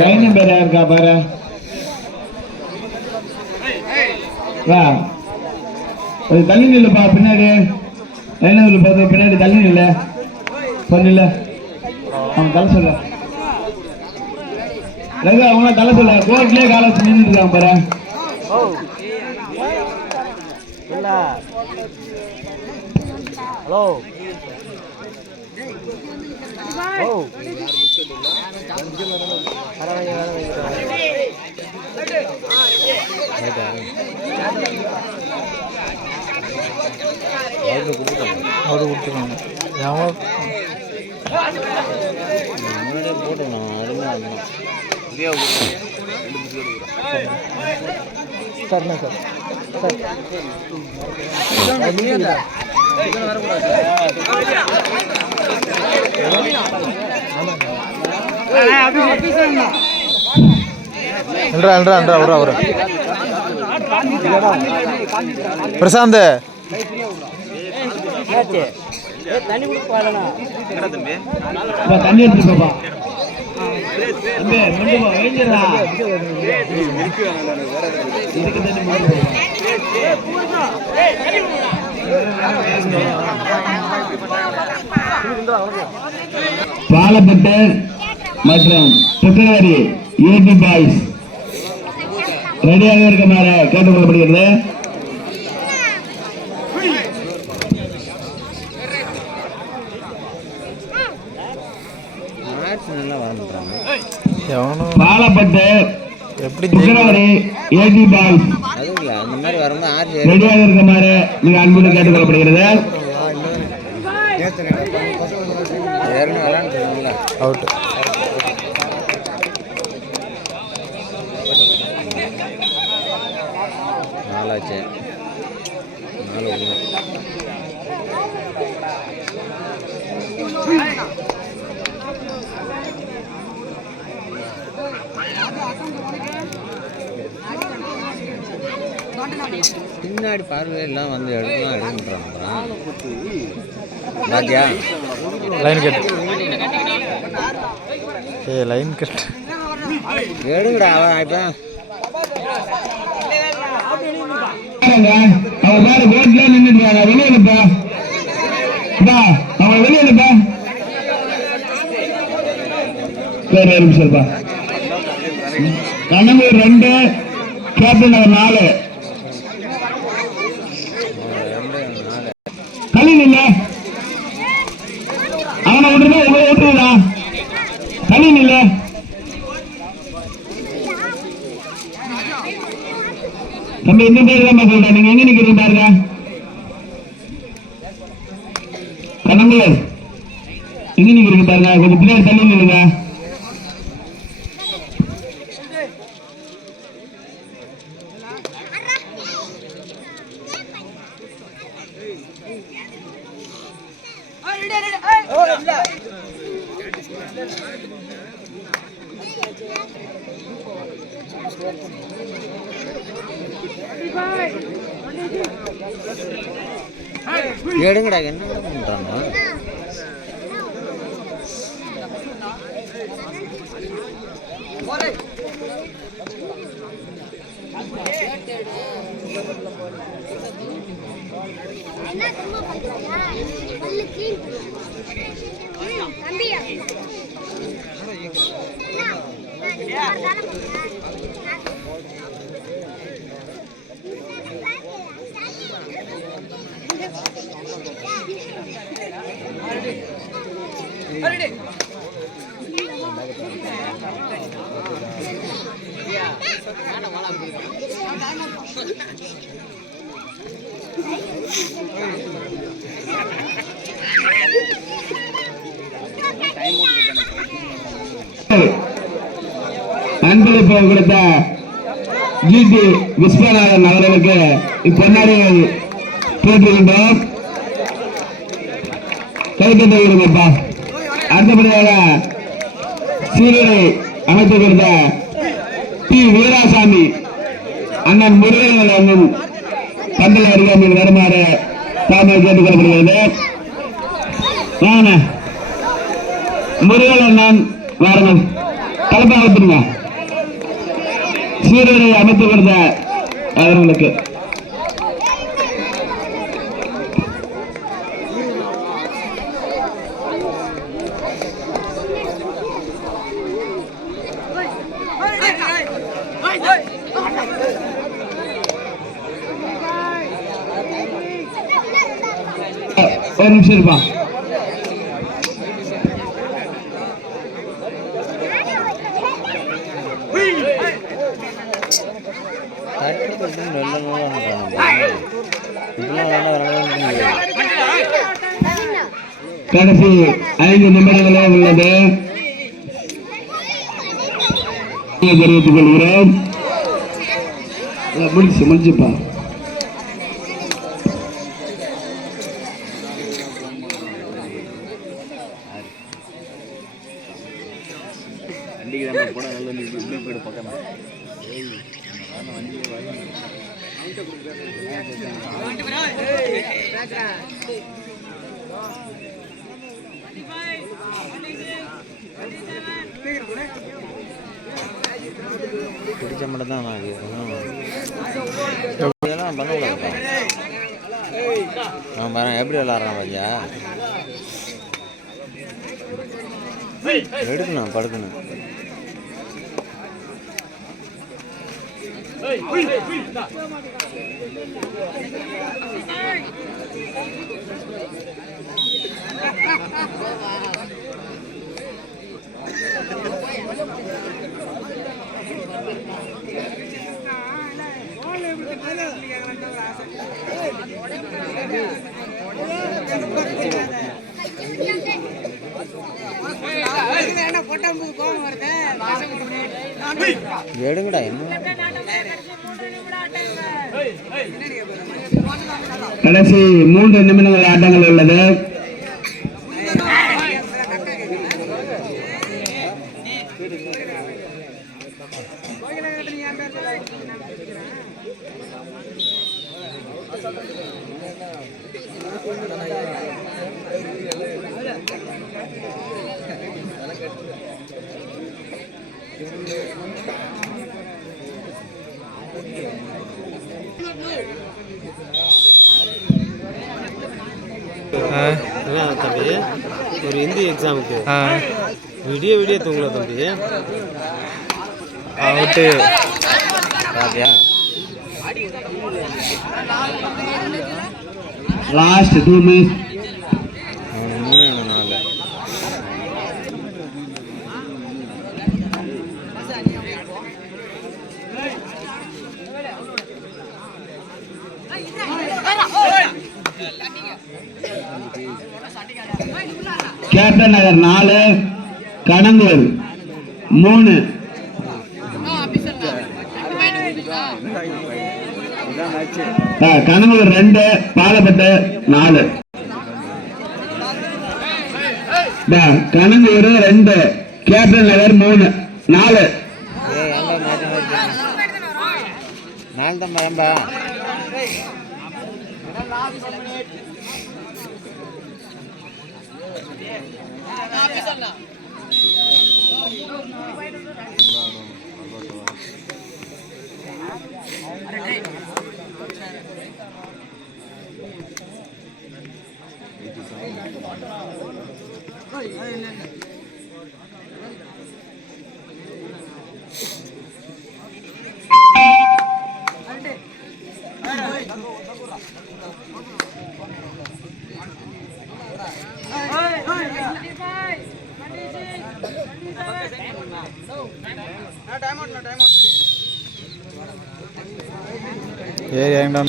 Line பேரா இருக்கா பாரு. தள்ளி நில்லுப்பா, பின்னாடி லைன் பார்த்து பின்னாடி தள்ளி நில்ல சொல்ல. அவன் தலை சொல்ல அவங்க தலை சொல்ல. கோர்ட்லயே கால நின்று இருக்காங்க பாரு. ஹலோ அவரு கொடுத்துருவாங்க போட்டணும். சரிண்ணா சார் பிரசாந்த் தண்ணி எடுத்துப்பா. பாலப்பட்டு மற்றும் புத்தகரி யூடியூப் பாய்ஸ் ரெடியாக இருக்குமாறு கேட்டுக்கொள்ளப்படுகிறது. பாலப்பட்டு புத்தகரி யூடியூப் பாய்ஸ் ரெடியாக இருக்குமாறு மிக அன்புடன் கேட்டுக்கொள்ளப்படுகிறது. அவுட் நாலாச்சு 4 பின்னாடி பார்வையெல்லாம் வந்து எடுக்கிறாங்க. பாத்தியா லைன் கட் லைன் கட் எடுங்கடா. இப்ப கண்ணூர் 2 கேப்டன் 4 கலின் இல்ல அவனை விட்டுருந்தா உங்களை விட்டுருதா கலின் இல்ல தம்பி இந்த பேர் தான் சொல்றேன். நீங்க எங்க நிக்கிறீங்க பாருங்க. கண்ணங்களே எங்க நிக்கிறீங்க பாருங்க. கொஞ்சம் பின்னாடி தள்ளி நில்லுங்க. எடுங்கடா என்ன பண்றாங்க அன்பளிப்பு கொடுத்த ஜிடி விஸ்வநாதன் அவர்களுக்கு இப்பொன்னாடி போட்டுகின்றோம். கைத்தட்ட விடுங்கப்பா. அடுத்தபடியாக சீரரை அமைத்து கொடுத்த டி வீராசாமி அண்ணன் முருகன் அண்ணன் பந்தல் அருகாமையில் வருமாறு தாமே கேட்டுக் கொள்ளப்படுகிறது. முருகன் அண்ணன் வாருங்கள். தலைப்பா வைத்துருங்க. சீரரை அமைத்து கொடுத்த அவர்களுக்கு ஒரு நிமிஷம் இருப்பா. கடைசி 5 நிமிடங்களே உள்ளது. தெரிவித்துக் கொள்கிறோம். முடிச்சுப்பா. பிடிச்ச மட்டும் தான் நான் இதெல்லாம் பண்ணக்கூடாது. நான் பாருங்க எப்படி விளாட்றான் பாத்தியா. எடுக்கணும் படுக்கணும். எடுங்கடா கடைசி 3 நிமிடங்கள் ஆட்டங்கள் உள்ளது. தம்பி ஒரு ஹிந்தி எக்ஸாமுக்கு விடிய தூங்கல தம்பி. Out last 2 minutes. கேப்டன் நகர் 4, கணங்கூர் 3. கணங்கூர் 2, பாலப்பட்டு 4. கணங்கூர் 2, கேப்டன் நகர் 3, 4. ஏறி இறங்கிட்டான்.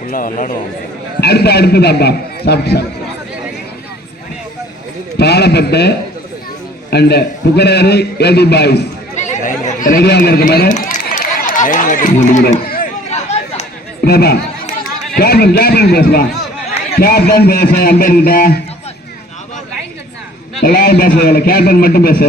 விளாடுவாங்க. அடுத்ததாப்பா சாப்பிட்டு பாலப்பட்டு அண்ட் புகரேரி ஏடி பாய்ஸ் ரெடியாக இருக்க மாதிரி கேப்டன் பேசுவா. கேப்டன் பேச அம்பேர்கிட்ட எல்லாரும் பேச, கேப்டன் மட்டும் பேச.